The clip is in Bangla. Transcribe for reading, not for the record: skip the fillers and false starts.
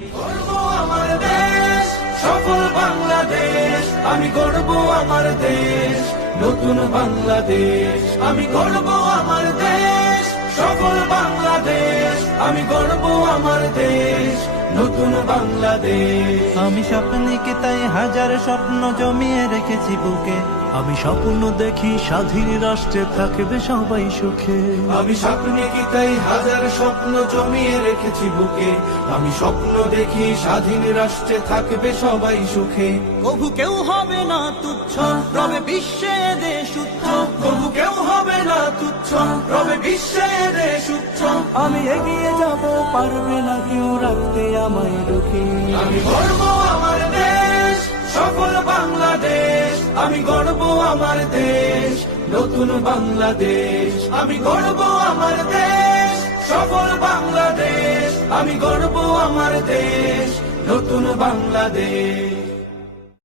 গর্ব আমার দেশ, সফল বাংলাদেশ, আমি গর্ব আমার দেশ, নতুন বাংলাদেশ, আমি গর্ব আমার দেশ, সফল বাংলাদেশ, আমি গর্ব আমার দেশ, নতুন বাংলাদেশ। আমি স্বপ্নকে তাই হাজার স্বপ্ন জমিয়ে রেখেছি বুকে, আমি স্বপ্ন দেখি স্বাধীন রাষ্ট্রে থাকবে সবাই সুখে। আমি স্বপ্নে কি তাই হাজার স্বপ্ন জমিয়ে রেখেছি বুকে, আমি স্বপ্ন দেখি স্বাধীন রাষ্ট্রে থাকবে সবাই সুখে। কভু কেউ হবে না তুচ্ছ, রবে বিশ্বে দেশ উচ্চ, তবু কেউ হবে না তুচ্ছ, রবে বিশ্বে দেশ উচ্চ। আমি এগিয়ে যাব, পারবে না কেউ রাখতে আমায় রুখে। আমি গর্ব আমার দেশ, সফল বাংলাদেশ, আমি গর্ব আমার দেশ, নতুন বাংলাদেশ, আমি গর্ব আমার দেশ, সফল বাংলাদেশ, আমি গর্ব আমার দেশ, নতুন বাংলাদেশ।